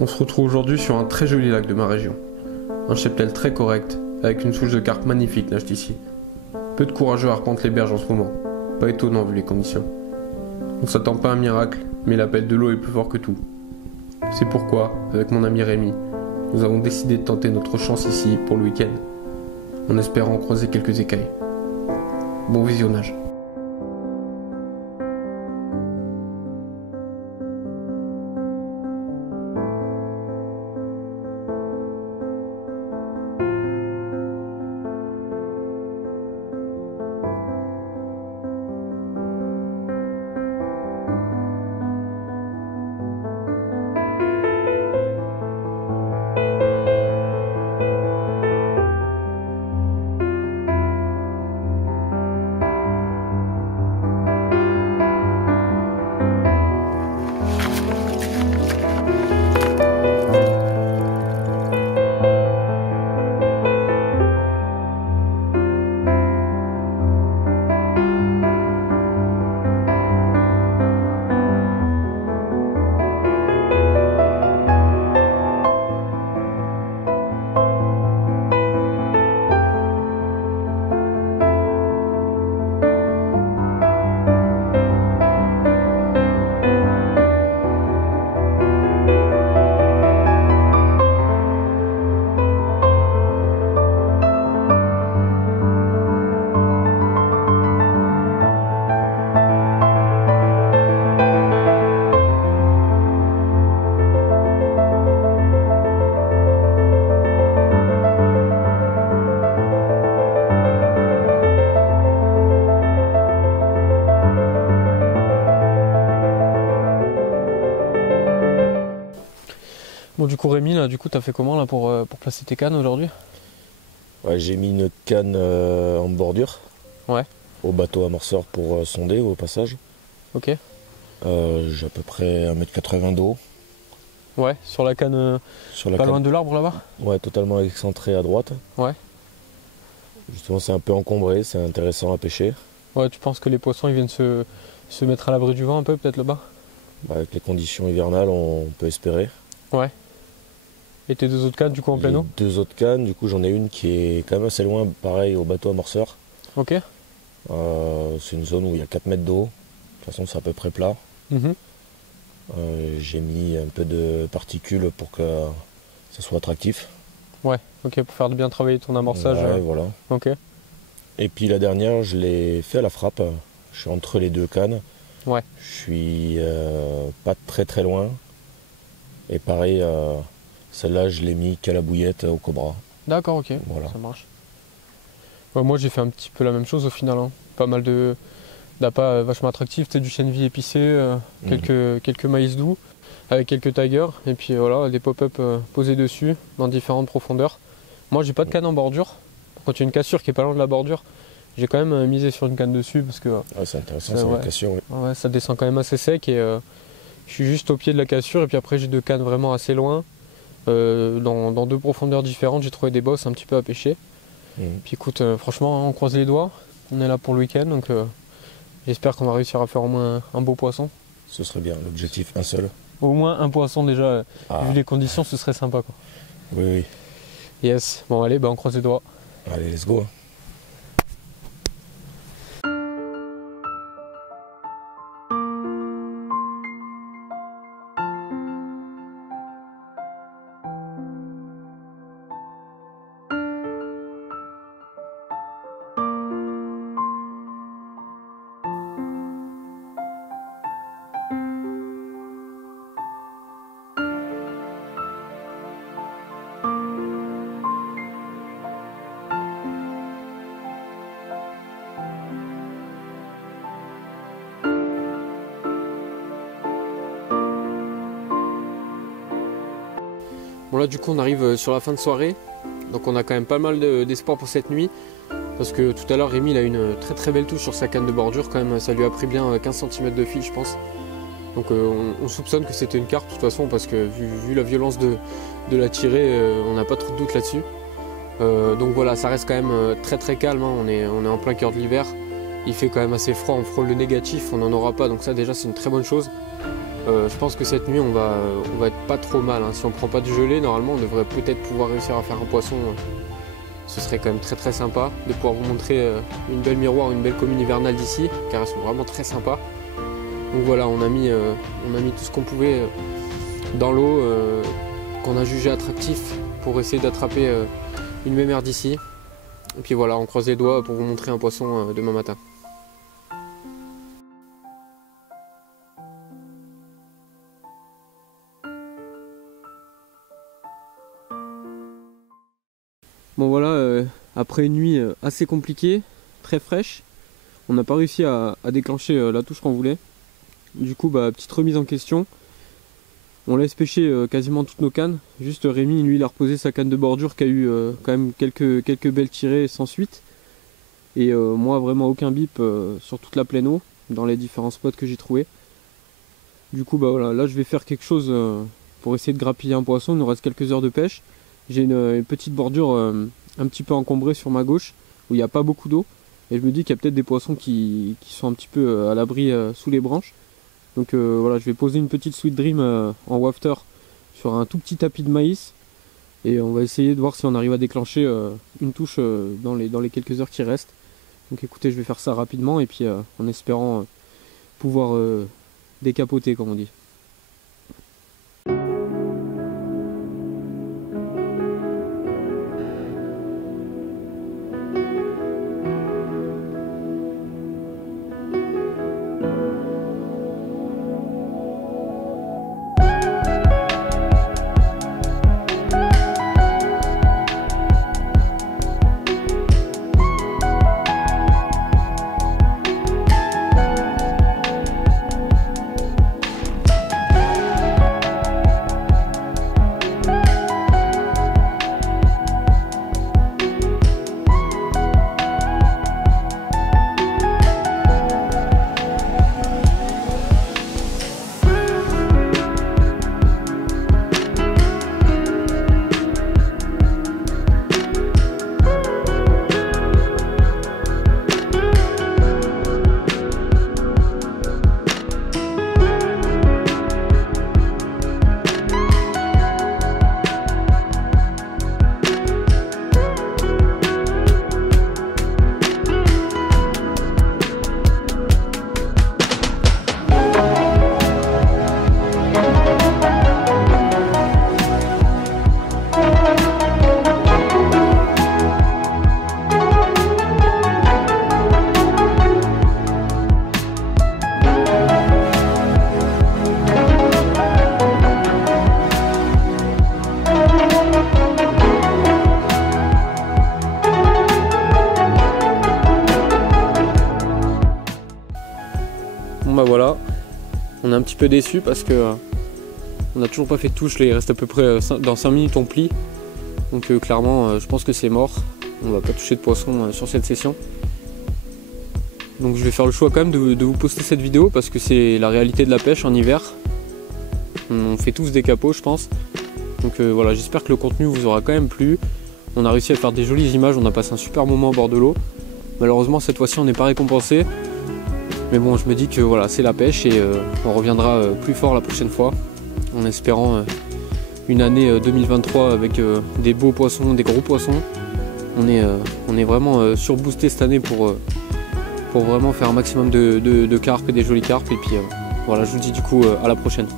On se retrouve aujourd'hui sur un très joli lac de ma région. Un cheptel très correct, avec une souche de carpe magnifique nage ici. Peu de courageux arpentent les berges en ce moment. Pas étonnant vu les conditions. On s'attend pas à un miracle, mais l'appel de l'eau est plus fort que tout. C'est pourquoi, avec mon ami Rémi, nous avons décidé de tenter notre chance ici pour le week-end, en espérant croiser quelques écailles. Bon visionnage. Bon, du coup Rémi, là, t'as fait comment là pour placer tes cannes aujourd'hui? Ouais, j'ai mis une canne en bordure. Ouais. Au bateau amorceur pour sonder au passage. Ok. J'ai à peu près 1,80 m d'eau. Ouais, sur la canne pas loin de l'arbre là-bas? Ouais, totalement excentré à droite. Ouais. Justement, c'est un peu encombré, c'est intéressant à pêcher. Ouais, tu penses que les poissons ils viennent se mettre à l'abri du vent un peu peut-être là-bas? Bah, avec les conditions hivernales, on peut espérer. Ouais. Et tes deux autres cannes du coup en plein eau? Deux autres cannes, du coup j'en ai une qui est quand même assez loin, pareil au bateau amorceur. Ok. C'est une zone où il y a 4 mètres d'eau. De toute façon c'est à peu près plat. J'ai mis un peu de particules pour que ça soit attractif. Ouais, ok, pour faire bien travailler ton amorçage. Ouais, voilà. Ok. Et puis la dernière, je l'ai fait à la frappe. Je suis entre les deux cannes. Ouais. Je suis pas très très loin. Et pareil, celle-là, je l'ai mis qu'à la bouillette au cobra. D'accord, ok, voilà. Ça marche. Ouais, moi j'ai fait un petit peu la même chose au final. Hein. Pas mal d'appâts vachement attractifs, du chènevis épicé, quelques maïs doux, avec quelques tigers, et puis voilà, des pop-up posés dessus, dans différentes profondeurs. Moi j'ai pas de canne en bordure. Quand il y a une cassure qui est pas loin de la bordure, j'ai quand même misé sur une canne dessus parce que c'est intéressant, c'est une cassure, oui. Ouais, ça descend quand même assez sec et je suis juste au pied de la cassure et puis après j'ai deux cannes vraiment assez loin. Dans deux profondeurs différentes, j'ai trouvé des bosses un petit peu à pêcher. Puis écoute, franchement, on croise les doigts. On est là pour le week-end, donc j'espère qu'on va réussir à faire au moins un beau poisson. Ce serait bien, l'objectif un seul. Au moins un poisson déjà, vu les conditions, ce serait sympa quoi. Oui, oui. Yes, bon allez, on croise les doigts. Allez, let's go. Bon là du coup on arrive sur la fin de soirée, donc on a quand même pas mal d'espoir pour cette nuit, parce que tout à l'heure Rémi il a une très très belle touche sur sa canne de bordure, quand même ça lui a pris bien 15 cm de fil je pense. Donc on soupçonne que c'était une carpe de toute façon, parce que vu la violence de la tirée, on n'a pas trop de doute là-dessus. Donc voilà, ça reste quand même très très calme, hein. On est en plein cœur de l'hiver, il fait quand même assez froid, on frôle le négatif, on n'en aura pas, donc ça déjà c'est une très bonne chose. Je pense que cette nuit on va être pas trop mal, hein. Si on prend pas de gelée, normalement on devrait peut-être pouvoir réussir à faire un poisson. Ce serait quand même très très sympa de pouvoir vous montrer une belle miroir, une belle commune hivernale d'ici, car elles sont vraiment très sympas. Donc voilà, on a mis tout ce qu'on pouvait dans l'eau, qu'on a jugé attractif pour essayer d'attraper une mémère d'ici. Et puis voilà, on croise les doigts pour vous montrer un poisson demain matin. Bon voilà, après une nuit assez compliquée, très fraîche, on n'a pas réussi à déclencher la touche qu'on voulait. Du coup, petite remise en question. On laisse pêcher quasiment toutes nos cannes. Juste Rémi, lui, il a reposé sa canne de bordure qui a eu quand même quelques belles tirées sans suite. Et moi, vraiment aucun bip sur toute la pleine eau, dans les différents spots que j'ai trouvés. Du coup, voilà, là je vais faire quelque chose pour essayer de grappiller un poisson. Il nous reste quelques heures de pêche. J'ai une petite bordure un petit peu encombrée sur ma gauche, où il n'y a pas beaucoup d'eau. Et je me dis qu'il y a peut-être des poissons qui sont un petit peu à l'abri sous les branches. Donc voilà, je vais poser une petite Sweet Dream en wafter sur un tout petit tapis de maïs. Et on va essayer de voir si on arrive à déclencher une touche dans les quelques heures qui restent. Donc écoutez, je vais faire ça rapidement et puis en espérant pouvoir décapoter, comme on dit. Bon voilà, on est un petit peu déçu parce que on n'a toujours pas fait de touche, là il reste à peu près dans 5 minutes on plie. Donc clairement je pense que c'est mort, on va pas toucher de poisson sur cette session. Donc je vais faire le choix quand même de vous poster cette vidéo parce que c'est la réalité de la pêche en hiver. On fait tous des capots je pense. Donc voilà, j'espère que le contenu vous aura quand même plu. On a réussi à faire des jolies images, on a passé un super moment au bord de l'eau. Malheureusement cette fois-ci on n'est pas récompensé. Mais bon, je me dis que voilà, c'est la pêche et on reviendra plus fort la prochaine fois, en espérant une année 2023 avec des beaux poissons, des gros poissons. On est vraiment surboosté cette année pour vraiment faire un maximum de carpes et des jolis carpes. Et puis voilà, je vous dis du coup à la prochaine.